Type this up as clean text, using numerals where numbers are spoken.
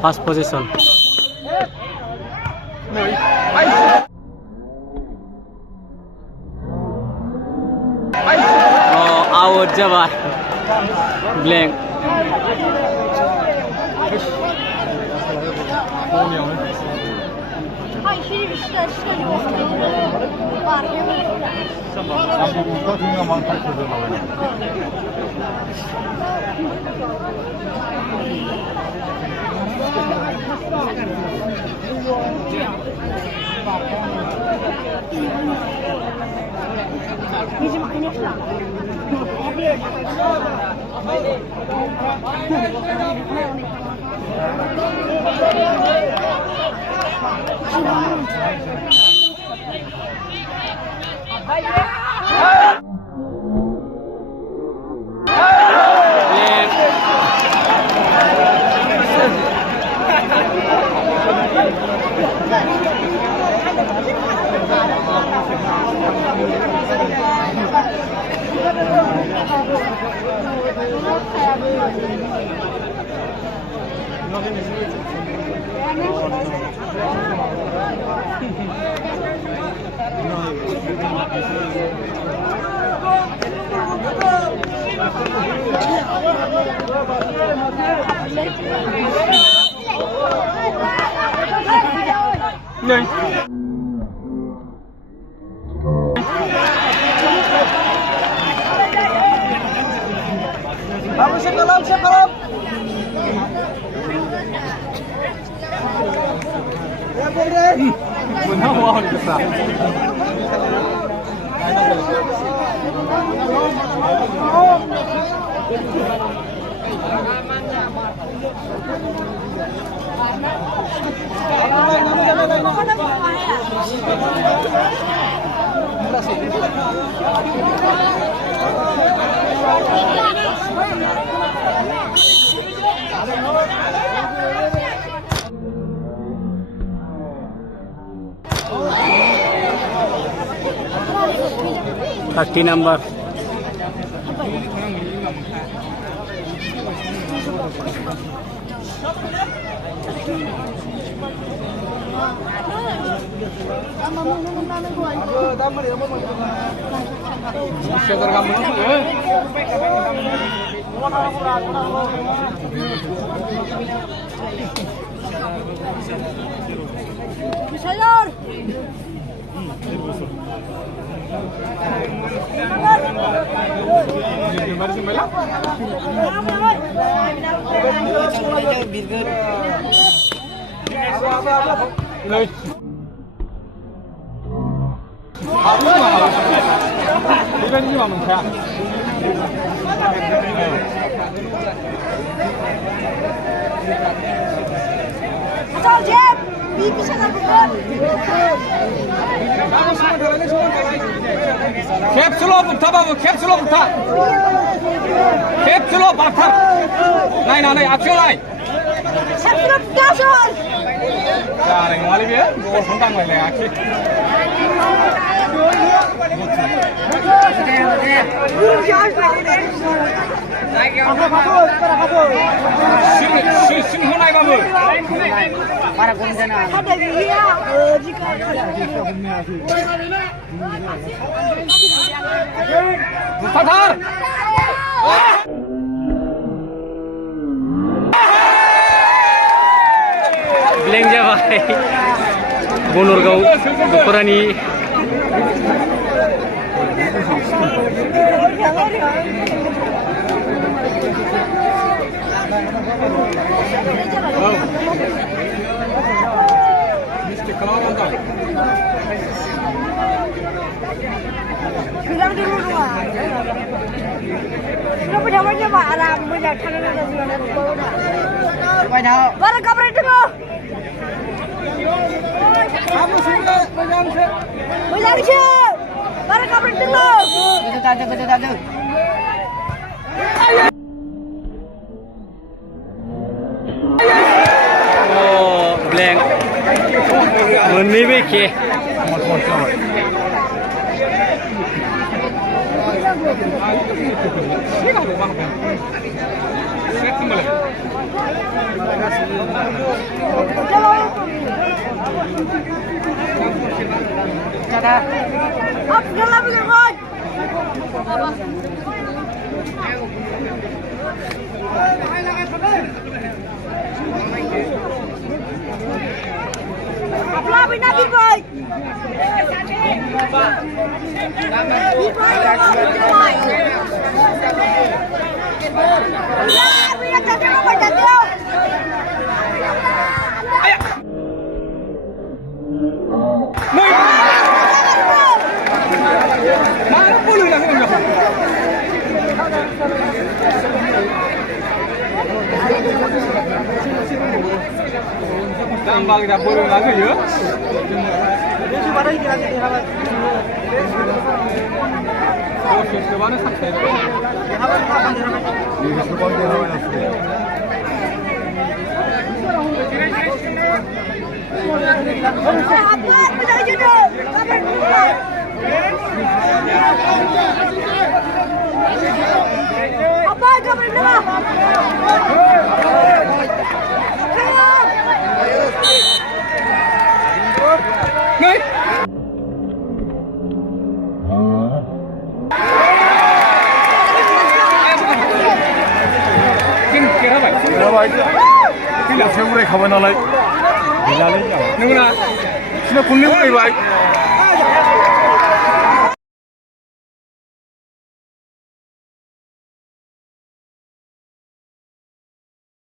First position. Oh, out Java. Blank. Này. Kamu siap kalau. Ya boleh. Benar mau bisa. Thirty number. 캡슐로 붙어. 캡슐로 박타. 나이 악션 나이. 캡슐로 붙어서. 야, 내가 말이야. 뭐 상당 말이야. 악시. 신호나이 바보. para kundana. Ada dia. Jika Fathar. Blank जाबाय Banargaon दखरानि Bilang dulu doang. Sudah punya Pak Aram, punya kanan ada sudah banyak. Barang kabar dulu. Kamu sudah banyak sih. Barang kabar dulu. Betul tadi. Oh, blank. Menibik ke. Set kembali. Apa bina boy? Mana boleh lah ni. Tambal kita boleh lagi ya. Proses ke mana sampai? Apa itu benda? Nih. Kira apa? Kira apa itu? Tidak semuanya kawan alai. Bila lagi. Nunggu na. Sini kuning apa?